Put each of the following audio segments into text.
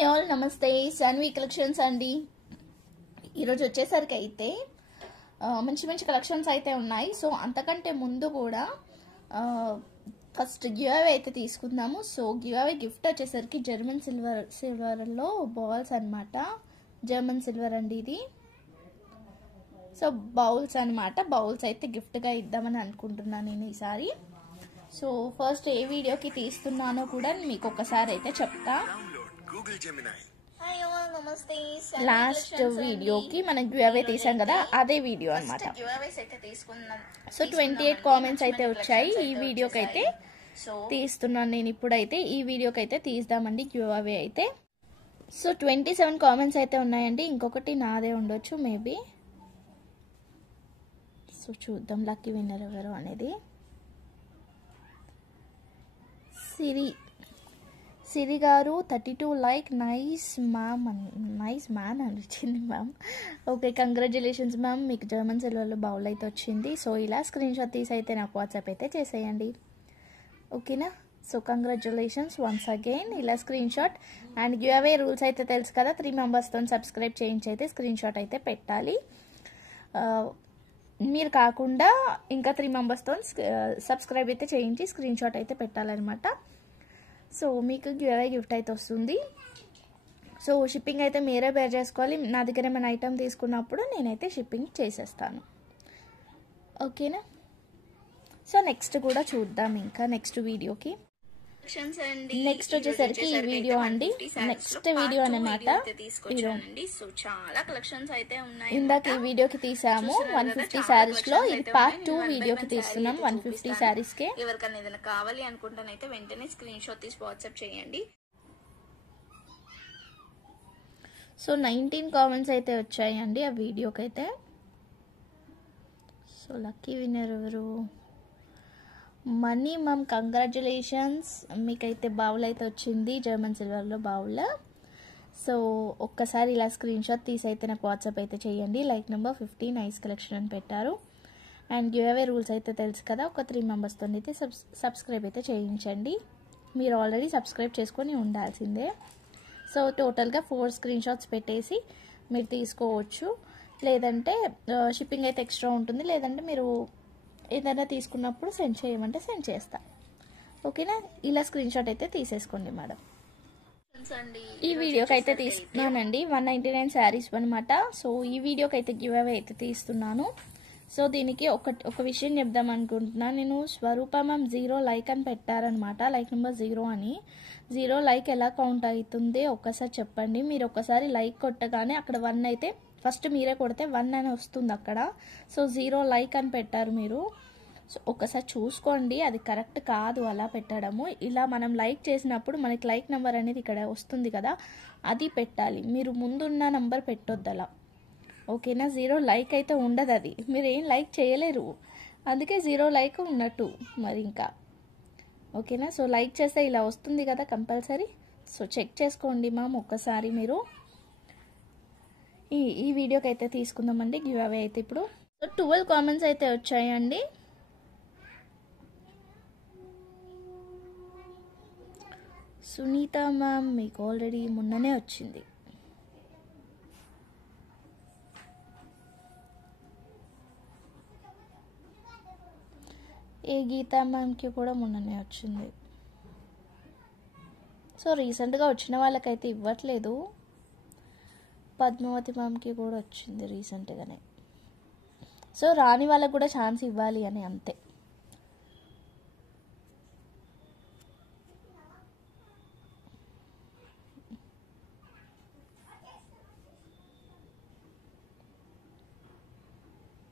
Hi all, నమస్తే. Shanvi collections అండి. ఈరోజు వచ్చేసరికి అయితే మంచి మంచి కలెక్షన్స్ అయితే ఉన్నాయి. సో అంతకంటే ముందు కూడా ఫస్ట్ గివ్ అవే అయితే తీసుకుందాము. సో గివ్ అవే గిఫ్ట్ వచ్చేసరికి జర్మన్ సిల్వర్లో బాల్స్ అనమాట. జర్మన్ సిల్వర్ అండి ఇది. సో బౌల్స్ అనమాట. బౌల్స్ అయితే గిఫ్ట్గా ఇద్దామని అనుకుంటున్నాను నేను ఈసారి. సో ఫస్ట్ ఏ వీడియోకి తీస్తున్నానో కూడా మీకు ఒకసారి అయితే చెప్తా. లాస్ట్ వీడియోకి మనం గివ్ అవే తీసాం కదా, అదే వీడియో అనమాట. సో 28 కామెంట్స్ అయితే వచ్చాయి. ఈ వీడియోకి అయితే తీస్తున్నాను నేను ఇప్పుడైతే. ఈ వీడియోకి అయితే తీద్దామండి గివ్ అవే అయితే. సో 27 కామెంట్స్ అయితే ఉన్నాయండి. ఇంకొకటి నాదే ఉండొచ్చు మేబీ. సో చూద్దాం లక్కీ విన్నర్ ఎవరు అనేది. సిరి గారు 32 లైక్. నైస్ మ్యామ్ అని వచ్చింది మ్యామ్. ఓకే, కంగ్రాచులేషన్స్ మ్యామ్, మీకు జర్మన్ సిల్వర్లో బౌల్ అయితే వచ్చింది. సో ఇలా స్క్రీన్ షాట్ తీసి అయితే నాకు వాట్సాప్ అయితే చేసేయండి, ఓకేనా. So congratulations once again. ఇలా screenshot and giveaway rules అయితే తెలుసు కదా. 3 మెంబర్స్తో సబ్స్క్రైబ్ చేయించి అయితే స్క్రీన్ షాట్ అయితే పెట్టాలి. మీరు కాకుండా ఇంకా 3 మెంబర్స్తో సబ్స్క్రైబ్ అయితే చేయించి స్క్రీన్ షాట్ అయితే పెట్టాలన్నమాట. సో మీకు గివ్ అవే గిఫ్ట్ అయితే వస్తుంది. సో షిప్పింగ్ అయితే మీరే బేర్ చేసుకోవాలి. నా దగ్గర ఏమైనా ఐటమ్ తీసుకున్నప్పుడు నేనైతే షిప్పింగ్ చేసేస్తాను, ఓకేనా. సో నెక్స్ట్ కూడా చూద్దాం ఇంకా నెక్స్ట్ వీడియోకి. నెక్స్ట్ వచ్చేసరికి ఈ వీడియో అండి. నెక్స్ట్ వీడియో అనమాట. ఇందాక ఈ వీడియోకి తీసాము 150 శారీస్ లో. ఇది పార్ట్ 2 వీడియోకి తీస్తున్నాం 150 శారీస్ కే. ఎవరికైనా ఏదైనా కావాలి అనుకుంటానైతే వెంటనే స్క్రీన్ షాట్ తీసి వాట్సాప్ చేయండి. సో 19 కామెంట్స్ అయితే వచ్చాయండి ఆ వీడియోకి అయితే. సో లక్కీ విన్నర్ ఎవరు? మనీ మ్యామ్, కంగ్రాచులేషన్స్, మీకైతే బౌల్ అయితే వచ్చింది జర్మన్ సిల్వర్లో బౌల్. సో ఒక్కసారి ఇలా స్క్రీన్ షాట్ తీసి అయితే నాకు వాట్సాప్ అయితే చేయండి. లైక్ నెంబర్ 50 నైస్ కలెక్షన్ అని పెట్టారు. అండ్ గివ్ అవే రూల్స్ అయితే తెలుసు కదా. ఒక 3 మెంబర్స్తో అయితే సబ్స్క్రైబ్ అయితే చేయించండి. మీరు ఆల్రెడీ సబ్స్క్రైబ్ చేసుకొని ఉండాల్సిందే. సో టోటల్గా 4 స్క్రీన్ షాట్స్ పెట్టేసి మీరు తీసుకోవచ్చు. లేదంటే షిప్పింగ్ అయితే ఎక్స్ట్రా ఉంటుంది. లేదంటే మీరు ఏదైనా తీసుకున్నప్పుడు సెండ్ చేయమంటే సెండ్ చేస్తా, ఓకేనా. ఇలా స్క్రీన్ షాట్ అయితే తీసేసుకోండి మేడం. ఈ వీడియోకి అయితే తీస్తున్నానండి 199 శారీస్ అనమాట. సో ఈ వీడియోకి అయితే గివ్ అవే అయితే తీస్తున్నాను. సో దీనికి ఒక విషయం చెప్దాం అనుకుంటున్నాను నేను. స్వరూప మ్యామ్ 0 లైక్ అని పెట్టారనమాట. లైక్ నెంబర్ 0 అని. 0 లైక్ ఎలా కౌంట్ అవుతుంది ఒక్కసారి చెప్పండి. మీరు ఒక్కసారి లైక్ కొట్టగానే అక్కడ 1 అయితే ఫస్ట్ మీరే కొడితే 1 అని వస్తుంది అక్కడ. సో 0 లైక్ అని పెట్టారు మీరు. సో ఒకసారి చూసుకోండి, అది కరెక్ట్ కాదు అలా పెట్టడము. ఇలా మనం లైక్ చేసినప్పుడు మనకి లైక్ నెంబర్ అనేది ఇక్కడ వస్తుంది కదా, అది పెట్టాలి. మీరు ముందున్న నెంబర్ పెట్టొద్దు అలా, ఓకేనా. 0 లైక్ అయితే ఉండదు, అది మీరు ఏం లైక్ చేయలేరు. అందుకే 0 లైక్ ఉన్నట్టు మరి ఇంకా, ఓకేనా. సో లైక్ చేస్తే ఇలా వస్తుంది కదా కంపల్సరీ. సో చెక్ చేసుకోండి మ్యామ్ ఒక్కసారి మీరు. ఈ వీడియోకి అయితే తీసుకుందామండి గివ్ అవే అయితే ఇప్పుడు. సో 12 కామెంట్స్ అయితే వచ్చాయండి. సునీత మ్యామ్, మీకు ఆల్రెడీ మొన్ననే వచ్చింది. ఏ గీతా మ్యామ్కి కూడా మొన్ననే వచ్చింది. సో రీసెంట్గా వచ్చిన వాళ్ళకైతే ఇవ్వట్లేదు. పద్మావతి మ్యామ్కి కూడా వచ్చింది రీసెంట్గానే. సో రాని వాళ్ళకు కూడా ఛాన్స్ ఇవ్వాలి అని అంతే.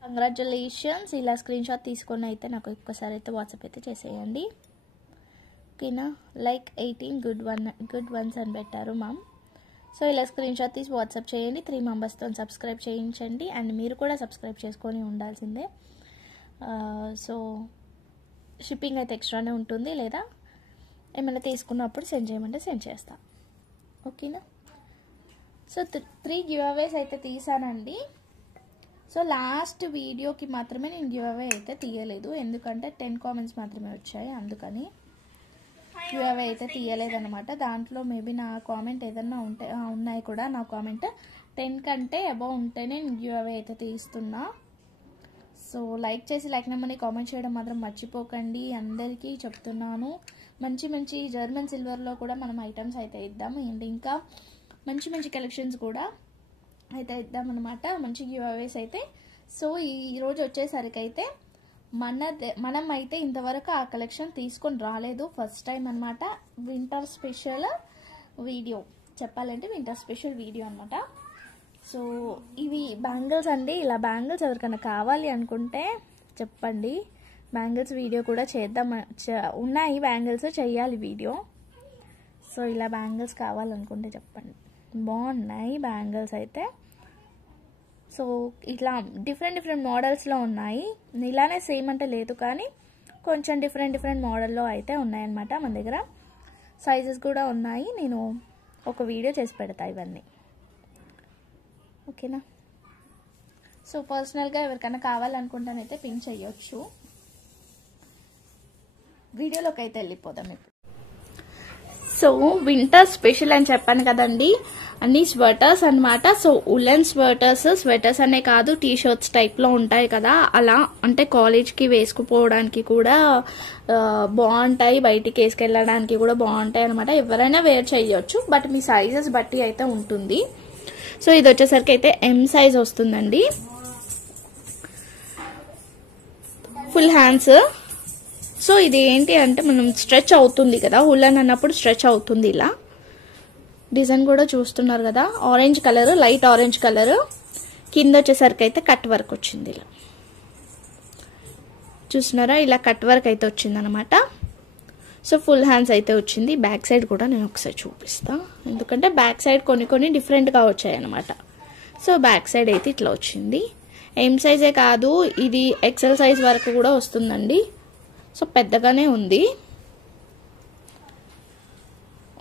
కంగ్రాచులేషన్స్. ఇలా స్క్రీన్ షాట్ తీసుకొని అయితే నాకు ఒక్కసారి అయితే వాట్సాప్ అయితే చేసేయండి, ఓకేనా. లైక్ 18 గుడ్ వన్స్ అని పెట్టారు మ్యామ్. సో ఇలా స్క్రీన్ షాట్ తీసి వాట్సాప్ చేయండి. 3 మెంబర్స్తో సబ్స్క్రైబ్ చేయించండి. అండ్ మీరు కూడా సబ్స్క్రైబ్ చేసుకొని ఉండాల్సిందే. సో షిప్పింగ్ అయితే ఎక్స్ట్రానే ఉంటుంది. లేదా ఏమైనా తీసుకున్నప్పుడు సెండ్ చేయమంటే సెండ్ చేస్తా, ఓకేనా. సో 3 గివ్ అవేస్ అయితే తీసానండి. సో లాస్ట్ వీడియోకి మాత్రమే నేను గివ్ అవే అయితే తీయలేదు, ఎందుకంటే 10 కామెంట్స్ మాత్రమే వచ్చాయి అందుకని. గివ్ అవే అయితే తీయలేదన్నమాట. దాంట్లో మేబీ నా కామెంట్ ఏదన్నా ఉన్నాయి కూడా. నా కామెంట్ 10 కంటే అబౌవ్ ఉంటేనే నేను గివ్ అవే అయితే తీస్తున్నా. సో లైక్ చేసి లైక్ నెంబర్ని కామెంట్ చేయడం మాత్రం మర్చిపోకండి. అందరికీ చెప్తున్నాను, మంచి మంచి జర్మన్ సిల్వర్లో కూడా మనం ఐటమ్స్ అయితే ఇద్దాము. అండ్ ఇంకా మంచి మంచి కలెక్షన్స్ కూడా అయితే ఇద్దామన్నమాట, మంచి గివ్ అవేస్ అయితే. సో ఈరోజు వచ్చేసరికి అయితే మనం అయితే ఇంతవరకు ఆ కలెక్షన్ తీసుకొని రాలేదు, ఫస్ట్ టైం అనమాట. వింటర్ స్పెషల్ వీడియో చెప్పాలంటే, వింటర్ స్పెషల్ వీడియో అనమాట. సో ఇవి బ్యాంగిల్స్ అండి. ఇలా బ్యాంగిల్స్ ఎవరికైనా కావాలి అనుకుంటే చెప్పండి, బ్యాంగిల్స్ వీడియో కూడా చేద్దాం. ఉన్నాయి బ్యాంగిల్స్, చెయ్యాలి వీడియో. సో ఇలా బ్యాంగిల్స్ కావాలనుకుంటే చెప్పండి, బాగున్నాయి బ్యాంగిల్స్ అయితే. సో ఇట్లా డిఫరెంట్ మోడల్స్లో ఉన్నాయి. ఇలానే సేమ్ అంటే లేదు, కానీ కొంచెం డిఫరెంట్ మోడల్లో అయితే ఉన్నాయన్నమాట మన దగ్గర. సైజెస్ కూడా ఉన్నాయి, నేను ఒక వీడియో చేసి పెడతా ఇవన్నీ, ఓకేనా. సో పర్సనల్గా ఎవరికైనా కావాలనుకుంటానైతే పిన్ చెయ్యొచ్చు. వీడియోలోకి అయితే వెళ్ళిపోదాం ఇప్పుడు. సో వింటర్ స్పెషల్ అని చెప్పాను కదండి, అన్ని స్వెటర్స్ అనమాట. సో ఉలెన్ స్వెటర్స్ అనే కాదు, టీ షర్ట్స్ టైప్లో ఉంటాయి కదా, అలా అంటే కాలేజ్కి వేసుకుపోవడానికి కూడా బాగుంటాయి, బయటికి వేసుకెళ్ళడానికి కూడా బాగుంటాయి అనమాట. ఎవరైనా వేర్ చేయొచ్చు, బట్ మీ సైజెస్ బట్టి అయితే ఉంటుంది. సో ఇది వచ్చేసరికి అయితే M సైజ్ వస్తుందండి, ఫుల్ హ్యాండ్స్. సో ఇది ఏంటి అంటే మనం స్ట్రెచ్ అవుతుంది కదా, ఉలెన్ అన్నప్పుడు స్ట్రెచ్ అవుతుంది. ఇలా డిజైన్ కూడా చూస్తున్నారు కదా, orange colour, light orange colour. కింద వచ్చేసరికి అయితే కట్ వర్క్ వచ్చింది, ఇలా చూస్తున్నారా, ఇలా కట్ వర్క్ అయితే వచ్చింది అనమాట. సో ఫుల్ హ్యాండ్స్ అయితే వచ్చింది. బ్యాక్ సైడ్ కూడా నేను ఒకసారి చూపిస్తా, ఎందుకంటే బ్యాక్ సైడ్ కొన్ని డిఫరెంట్గా వచ్చాయి అనమాట. సో బ్యాక్ సైడ్ అయితే ఇట్లా వచ్చింది. M సైజే కాదు, ఇది XL సైజ్ వరకు కూడా వస్తుందండి. సో పెద్దగానే ఉంది,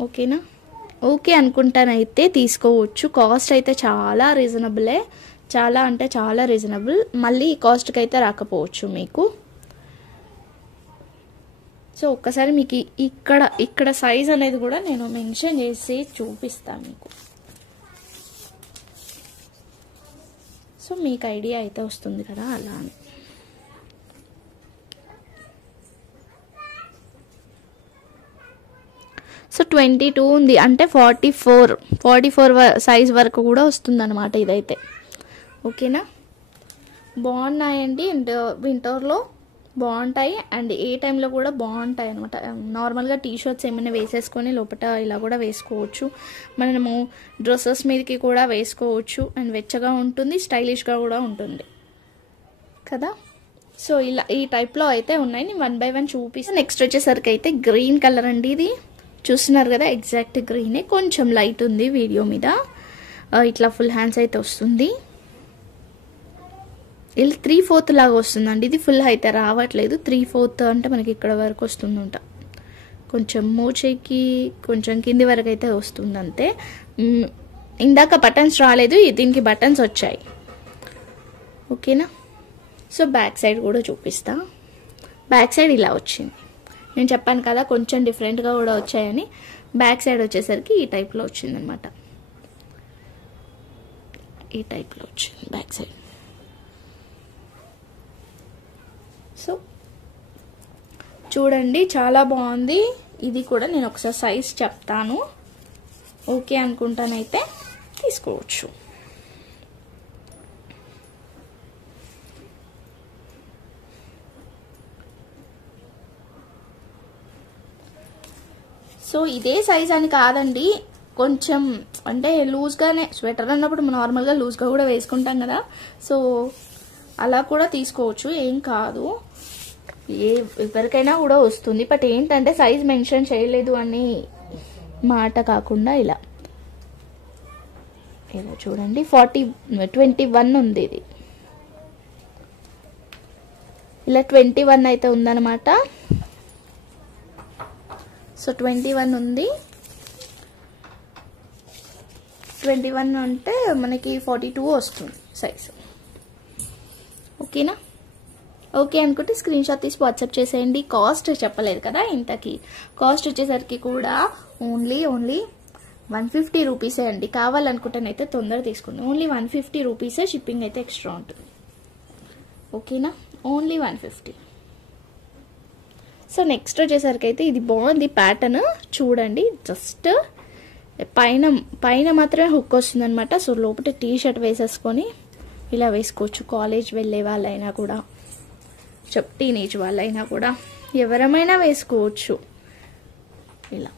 ఓకేనా. ఓకే అనుకుంటానైతే తీసుకోవచ్చు. కాస్ట్ అయితే చాలా రీజనబులే, చాలా అంటే చాలా రీజనబుల్. మళ్ళీ ఈ కాస్ట్కి అయితే రాకపోవచ్చు మీకు. సో ఒక్కసారి మీకు ఇక్కడ సైజ్ అనేది కూడా నేను మెన్షన్ చేసి చూపిస్తాను మీకు. సో మీకు ఐడియా అయితే వస్తుంది కదా అలా అని. సో 22 ఉంది అంటే 44 సైజ్ వరకు కూడా వస్తుంది అనమాట ఇదైతే, ఓకేనా. బాగున్నాయండి, అండ్ వింటర్లో బాగుంటాయి, అండ్ ఏ టైంలో కూడా బాగుంటాయి అనమాట. నార్మల్గా టీ షర్ట్స్ ఏమైనా వేసేసుకొని లోపల ఇలా కూడా వేసుకోవచ్చు, మనము డ్రెస్సెస్ మీదకి కూడా వేసుకోవచ్చు. అండ్ వెచ్చగా ఉంటుంది, స్టైలిష్గా కూడా ఉంటుంది కదా. సో ఇలా ఈ టైప్లో అయితే ఉన్నాయి, నేను 1 by 1 చూపిస్తాను. నెక్స్ట్ వచ్చేసరికి అయితే గ్రీన్ కలర్ అండి, ఇది చూస్తున్నారు కదా, ఎగ్జాక్ట్ గ్రీనే, కొంచెం లైట్ ఉంది వీడియో మీద. ఇట్లా ఫుల్ హ్యాండ్స్ అయితే వస్తుంది, ఇలా 3/4 లాగా వస్తుందండి. ఇది ఫుల్ అయితే రావట్లేదు, 3/4 అంటే మనకి ఇక్కడ వరకు వస్తుందంట. కొంచెం మోచేకి కొంచెం కింది వరకు అయితే వస్తుంది అంతే. ఇందాక బటన్స్ రాలేదు, దీనికి బటన్స్ వచ్చాయి, ఓకేనా. సో బ్యాక్ సైడ్ కూడా చూపిస్తా. బ్యాక్ సైడ్ ఇలా వచ్చింది, నేను చెప్పాను కదా కొంచెం డిఫరెంట్గా కూడా వచ్చాయని. బ్యాక్ సైడ్ వచ్చేసరికి ఈ టైప్లో వచ్చిందనమాట, ఈ టైప్లో వచ్చింది బ్యాక్ సైడ్. సో చూడండి చాలా బాగుంది. ఇది కూడా నేను ఒకసారి సైజ్ చెప్తాను, ఓకే అనుకుంటానైతే తీసుకోవచ్చు. సో ఇదే సైజ్ అని కాదండి, కొంచెం అంటే లూజ్గానే, స్వెటర్ అన్నప్పుడు మనం నార్మల్గా లూజ్గా కూడా వేసుకుంటాం కదా, సో అలా కూడా తీసుకోవచ్చు, ఏం కాదు, ఎవరికైనా కూడా వస్తుంది. బట్ ఏంటంటే సైజ్ మెన్షన్ చేయలేదు అని మాట కాకుండా ఇలా చూడండి 21 ఉంది, ఇది ఇలా 21 అయితే ఉందన్నమాట. సో 21 ఉంది, 21 అంటే మనకి 42 వస్తుంది సైజు, ఓకేనా. ఓకే అనుకుంటే స్క్రీన్ షాట్ తీసి వాట్సాప్ చేసేయండి. కాస్ట్ చెప్పలేదు కదా ఇంతకి. కాస్ట్ వచ్చేసరికి కూడా ఓన్లీ 150 రూపీసే అండి. కావాలనుకుంటేనైతే తొందర తీసుకోండి. ఓన్లీ 150 రూపీసే. షిప్పింగ్ అయితే ఎక్స్ట్రా ఉంటుంది. ఓకేనా, ఓన్లీ 150. సో నెక్స్ట్ వచ్చేసరికి అయితే ఇది బాగుంది ప్యాటర్న్ చూడండి. జస్ట్ పైన మాత్రమే హుక్ వస్తుంది అనమాట. సో లోపల టీ షర్ట్ వేసేసుకొని ఇలా వేసుకోవచ్చు. కాలేజ్ వెళ్ళే వాళ్ళైనా కూడా, టీనేజ్ వాళ్ళైనా కూడా ఎవరమైనా వేసుకోవచ్చు. ఇలా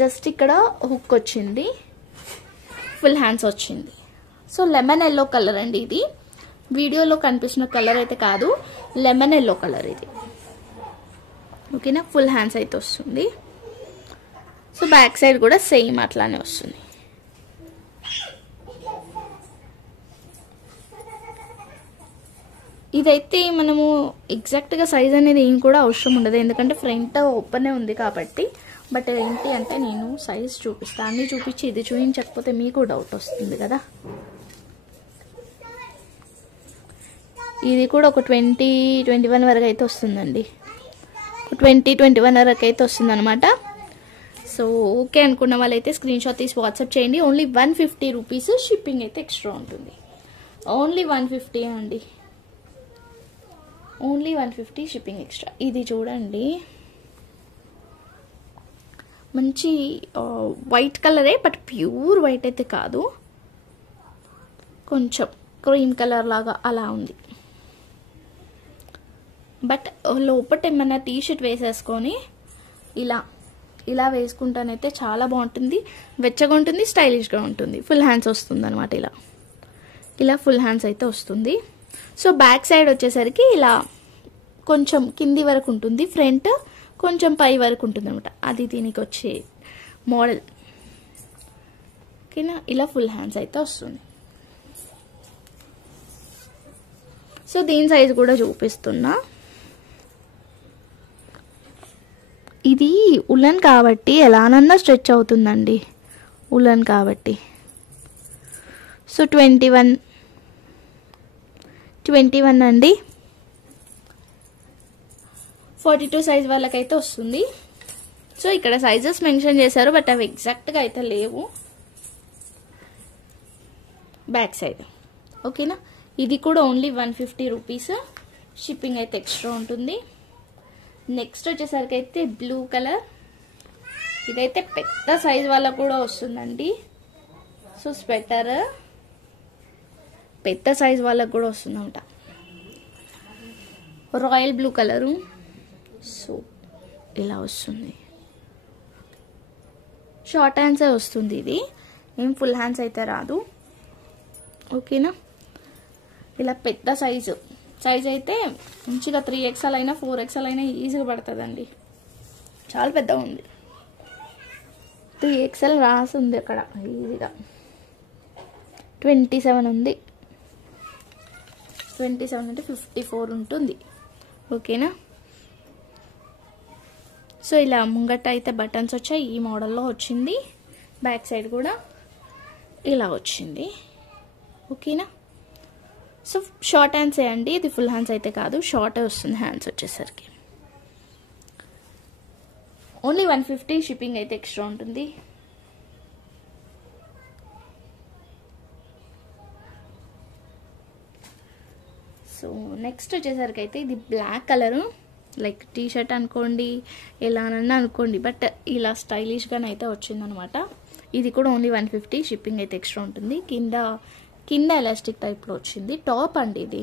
జస్ట్ ఇక్కడ హుక్ వచ్చింది, ఫుల్ హ్యాండ్స్ వచ్చింది. సో లెమన్ ఎల్లో కలర్ అండి ఇది. వీడియోలో కనిపిస్తున్న కలర్ అయితే కాదు, లెమన్ ఎల్లో కలర్ ఇది. ఓకేనా, ఫుల్ హ్యాండ్స్ అయితే వస్తుంది. సో బ్యాక్ సైడ్ కూడా సేమ్ అట్లానే వస్తుంది. ఇదైతే మనము ఎగ్జాక్ట్గా సైజ్ అనేది ఏం కూడా అవసరం ఉండదు, ఎందుకంటే ఫ్రంట్ ఓపెనే ఉంది కాబట్టి. బట్ ఏంటి అంటే నేను సైజ్ చూపిస్తాను, అన్నీ చూపించి ఇది చూపించకపోతే మీకు డౌట్ వస్తుంది కదా. ఇది కూడా ఒక 20-21 వరకు అయితే వస్తుందండి. 20-21 వరకు అయితే వస్తుంది అనమాట. సో ఓకే అనుకున్న వాళ్ళైతే స్క్రీన్ షాట్ తీసి వాట్సాప్ చేయండి. Only 150 rupees. షిప్పింగ్ అయితే ఎక్స్ట్రా ఉంటుంది. ఓన్లీ 150 అండి, ఓన్లీ 150 షిప్పింగ్ ఎక్స్ట్రా. ఇది చూడండి, మంచి వైట్ కలరే, బట్ ప్యూర్ వైట్ అయితే కాదు, కొంచెం క్రీమ్ కలర్ లాగా అలా ఉంది. బట్ లోపల ఏమన్నా టీ షర్ట్ వేసేసుకొని ఇలా వేసుకుంటానైతే చాలా బాగుంటుంది. వెచ్చగా ఉంటుంది, స్టైలిష్గా ఉంటుంది. ఫుల్ హ్యాండ్స్ వస్తుంది అనమాట. ఇలా ఫుల్ హ్యాండ్స్ అయితే వస్తుంది. సో బ్యాక్ సైడ్ వచ్చేసరికి ఇలా కొంచెం కింది వరకు ఉంటుంది, ఫ్రంట్ కొంచెం పై వరకు ఉంటుంది అనమాట. అది దీనికి వచ్చే మోడల్. ఓకేనా, ఇలా ఫుల్ హ్యాండ్స్ అయితే వస్తుంది. సో దీని సైజ్ కూడా చూపిస్తున్నా. ఇది ఉలన్ కాబట్టి ఎలానన్నా స్ట్రెచ్ అవుతుందండి, ఉలన్ కాబట్టి. సో 21 అండి. 42 సైజ్ వాళ్ళకైతే వస్తుంది. సో ఇక్కడ సైజెస్ మెన్షన్ చేశారు, బట్ అవి ఎగ్జాక్ట్గా అయితే లేవు. బ్యాక్ సైడ్ ఓకేనా. ఇది కూడా ఓన్లీ 150 రూపీస్. షిప్పింగ్ అయితే ఎక్స్ట్రా ఉంటుంది. నెక్స్ట్ వచ్చేసరికి అయితే బ్లూ కలర్. ఇదైతే పెద్ద సైజ్ వాళ్ళకు కూడా వస్తుందండి. సో స్వెటర్ పెద్ద సైజ్ వాళ్ళకు కూడా వస్తుందంట. Royal blue colour. సో ఇలా వస్తుంది. షార్ట్ హ్యాండ్సే వస్తుంది. ఇది ఏం ఫుల్ హ్యాండ్స్ అయితే రాదు. ఓకేనా, ఇలా పెద్ద సైజు అయితే మంచిగా 3XL అయినా 4XL అయినా ఈజీగా పడుతుందండి. చాలా పెద్దగా ఉంది. 3XL రాసింది అక్కడ ఈజీగా. 27 ఉంది. 27 అంటే 54 ఉంటుంది. ఓకేనా. సో ఇలా ముంగట అయితే బటన్స్ వచ్చాయి. ఈ మోడల్లో వచ్చింది. బ్యాక్ సైడ్ కూడా ఇలా వచ్చింది. ఓకేనా. సో షార్ట్ హ్యాండ్స్ అండి. ఇది ఫుల్ హ్యాండ్స్ అయితే కాదు, షార్ట్ వస్తుంది హ్యాండ్స్ వచ్చేసరికి. ఓన్లీ 150. షిప్పింగ్ అయితే ఎక్స్ట్రా ఉంటుంది. సో నెక్స్ట్ వచ్చేసరికి అయితే ఇది black colour, like T shirt అనుకోండి, ఎలానన్నా అనుకోండి, బట్ ఇలా స్టైలిష్గానైతే వచ్చిందనమాట. ఇది కూడా ఓన్లీ 150. షిప్పింగ్ అయితే ఎక్స్ట్రా ఉంటుంది. కింద ఎలాస్టిక్ టైప్లో వచ్చింది. టాప్ అండి ఇది,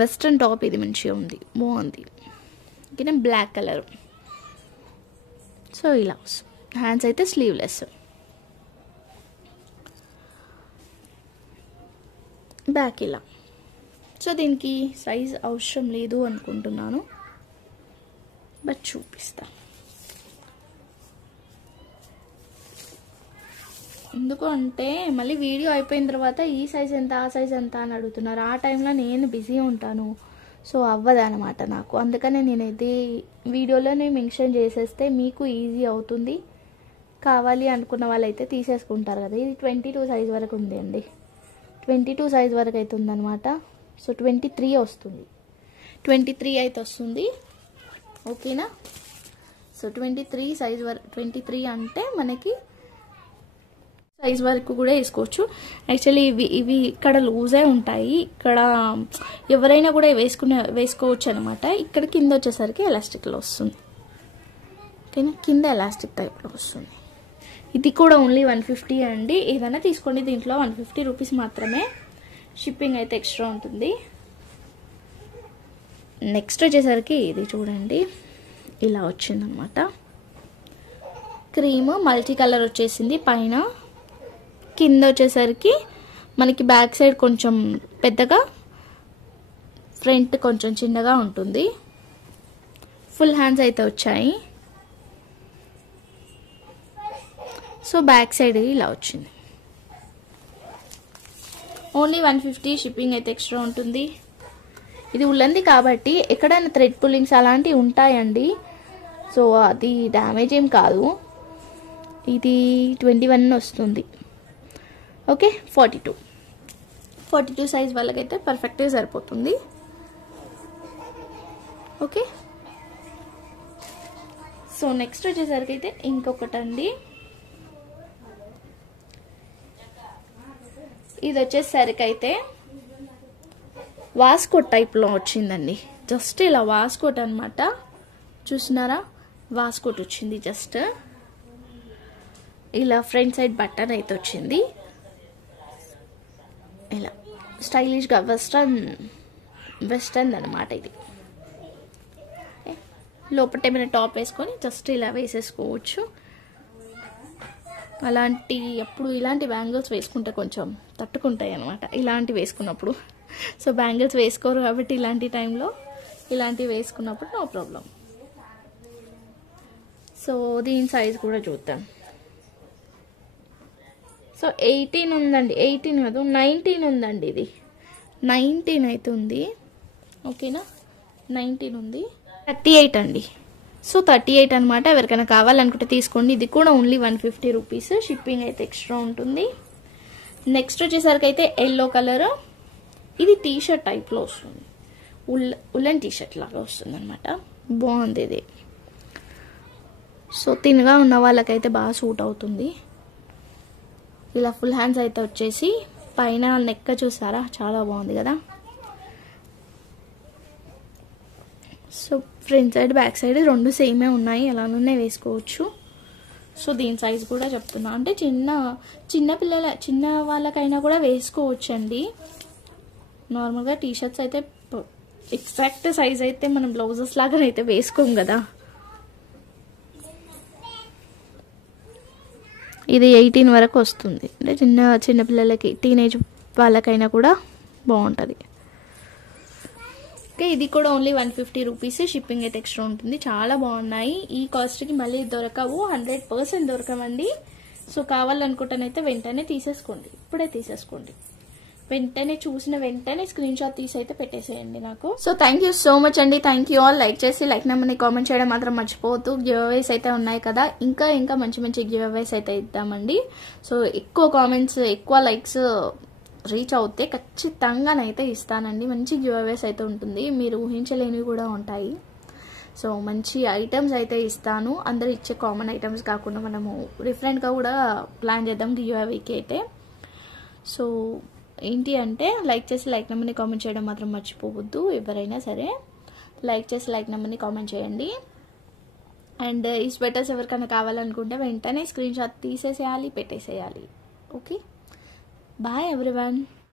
వెస్ట్రన్ టాప్. ఇది మంచిగా ఉంది, బాగుంది. ఓకేనా, బ్లాక్ కలర్. సో ఇలా హ్యాండ్స్ అయితే స్లీవ్లెస్. బ్యాక్ ఇలా. సో దీనికి సైజ్ అవసరం లేదు అనుకుంటున్నాను, బట్ చూపిస్తా. ఎందుకు అంటే మళ్ళీ వీడియో అయిపోయిన తర్వాత ఈ సైజ్ ఎంత ఆ సైజ్ ఎంత అని అడుగుతున్నారు. ఆ టైంలో నేను బిజీ ఉంటాను, సో అవ్వదనమాట నాకు. అందుకనే నేనైతే వీడియోలోనే మెన్షన్ చేసేస్తే మీకు ఈజీ అవుతుంది. కావాలి అనుకున్న వాళ్ళైతే తీసేసుకుంటారు కదా. ఇది 22 సైజ్ వరకు ఉంది అండి. 22 సైజ్ వరకు అయితే ఉందన్నమాట. సో 23 వస్తుంది, 23 అయితే వస్తుంది. ఓకేనా? సో 23 సైజ్ వరకు, 23 అంటే మనకి సైజ్ వరకు కూడా వేసుకోవచ్చు. యాక్చువల్లీ ఇవి ఇక్కడ లూజే ఉంటాయి, ఇక్కడ ఎవరైనా కూడా వేసుకోవచ్చు అనమాట. ఇక్కడ కింద వచ్చేసరికి ఎలాస్టిక్లో వస్తుంది. ఓకేనా? కింద ఎలాస్టిక్ టైప్లో వస్తుంది. ఇది కూడా ఓన్లీ 150 అండి. ఏదైనా తీసుకోండి, దీంట్లో 150 రూపీస్ మాత్రమే. షిప్పింగ్ అయితే ఎక్స్ట్రా ఉంటుంది. నెక్స్ట్ వచ్చేసరికి ఇది చూడండి, ఇలా వచ్చిందనమాట. క్రీమ్ మల్టీ కలర్ వచ్చేసింది పైన, కింద వచ్చేసరికి మనకి బ్యాక్ సైడ్ కొంచెం పెద్దగా, ఫ్రంట్ కొంచెం చిన్నగా ఉంటుంది. ఫుల్ హ్యాండ్స్ అయితే వచ్చాయి. సో బ్యాక్ సైడ్ ఇలా వచ్చింది. ఓన్లీ 150. షిప్పింగ్ అయితే ఎక్స్ట్రా ఉంటుంది. ఇది ఉల్లంది కాబట్టి ఎక్కడైనా థ్రెడ్ పుల్లింగ్స్ అలాంటివి ఉంటాయండి. సో అది డ్యామేజ్ ఏం కాదు. ఇది 21 వస్తుంది. ఓకే, 42 సైజ్ వాళ్ళకైతే పర్ఫెక్ట్గా సరిపోతుంది. ఓకే, సో నెక్స్ట్ వచ్చేసరికి అయితే ఇంకొకటండి. ఇది వచ్చేసరికి అయితే వాస్కోట్ టైప్లో వచ్చిందండి. జస్ట్ ఇలా వాస్కోట్ అనమాట. చూసినారా? వాస్కోట్ వచ్చింది. జస్ట్ ఇలా ఫ్రంట్ సైడ్ బటన్ అయితే వచ్చింది. ఇలా స్టైలిష్గా వెస్టర్న్ అనమాట ఇది. లోపల ఏమైనా టాప్ వేసుకొని జస్ట్ ఇలా వేసేసుకోవచ్చు. అప్పుడు ఇలాంటి బ్యాంగిల్స్ వేసుకుంటే కొంచెం తట్టుకుంటాయి అనమాట, ఇలాంటివి వేసుకున్నప్పుడు. సో బ్యాంగిల్స్ వేసుకోరు కాబట్టి ఇలాంటి టైంలో ఇలాంటివి వేసుకున్నప్పుడు నో ప్రాబ్లం. సో దీని సైజ్ కూడా చూద్దాం. సో 18 ఉందండి, 18 కాదు 19 ఉందండి. ఇది 19 అయితే ఉంది. ఓకేనా? 19 ఉంది. 38 అండి. సో 38 అనమాట. ఎవరికైనా కావాలనుకుంటే తీసుకోండి. ఇది కూడా ఓన్లీ 150 రూపీస్. షిప్పింగ్ అయితే ఎక్స్ట్రా ఉంటుంది. నెక్స్ట్ వచ్చేసరికి అయితే ఎల్లో కలర్. ఇది టీషర్ట్ టైప్లో వస్తుంది, ఉల్లెన్ టీషర్ట్ లాగా వస్తుంది అనమాట. బాగుంది ఇది. సో తిన్గా ఉన్న వాళ్ళకైతే బాగా సూట్ అవుతుంది. ఇలా ఫుల్ హ్యాండ్స్ అయితే వచ్చేసి పైన నెక్ చూసారా, చాలా బాగుంది కదా. So front side back side రెండు సేమే ఉన్నాయి, ఎలానే వేసుకోవచ్చు. సో దీని సైజ్ కూడా చెప్తున్నా, అంటే చిన్న వాళ్ళకైనా కూడా వేసుకోవచ్చు అండి. నార్మల్గా టీషర్ట్స్ అయితే ఎగ్జాక్ట్ సైజ్ అయితే మనం బ్లౌజెస్ లాగా అయితే వేసుకోం కదా. ఇది 18 వరకు వస్తుంది. అంటే చిన్న పిల్లలకి, టీనేజ్ వాళ్ళకైనా కూడా బాగుంటుంది. ఓకే, ఇది కూడా ఓన్లీ 150 రూపీస్. షిప్పింగ్ అయితే ఎక్స్ట్రా ఉంటుంది. చాలా బాగున్నాయి. ఈ కాస్ట్కి మళ్ళీ దొరకవు, 100% దొరకవండి. సో కావాలనుకుంటానైతే వెంటనే తీసేసుకోండి, ఇప్పుడే తీసేసుకోండి. వెంటనే చూసిన వెంటనే స్క్రీన్ షాట్ తీసి అయితే పెట్టేసేయండి నాకు. So thank you so much అండి. Thank you all. లైక్ చేసి లైక్ నెంబర్ని కామెంట్ చేయడం మాత్రం మర్చిపోవద్దు. గివ్ అవేస్ అయితే ఉన్నాయి కదా, ఇంకా మంచి గివ్ అవేస్ అయితే ఇద్దామండి. సో ఎక్కువ కామెంట్స్, ఎక్కువ లైక్స్ రీచ్ అవుతే ఖచ్చితంగానైతే ఇస్తానండి. మంచి గివ్ అవేస్ అయితే ఉంటుంది, మీరు ఊహించలేనివి కూడా ఉంటాయి. సో మంచి ఐటమ్స్ అయితే ఇస్తాను. అందరు ఇచ్చే కామన్ ఐటమ్స్ కాకుండా మనము డిఫరెంట్గా కూడా ప్లాన్ చేద్దాం గివ్ అవేకి అయితే. సో ఏంటి అంటే లైక్ చేసి లైక్ నెంబర్ని కామెంట్ చేయడం మాత్రం మర్చిపోవద్దు. ఎవరైనా సరే లైక్ చేసి లైక్ నెంబర్ని కామెంట్ చేయండి. అండ్ ఈ స్వెటర్స్ ఎవరికైనా కావాలనుకుంటే వెంటనే స్క్రీన్ షాట్ తీసేసేయాలి, పెట్టేసేయాలి. Okay, bye everyone.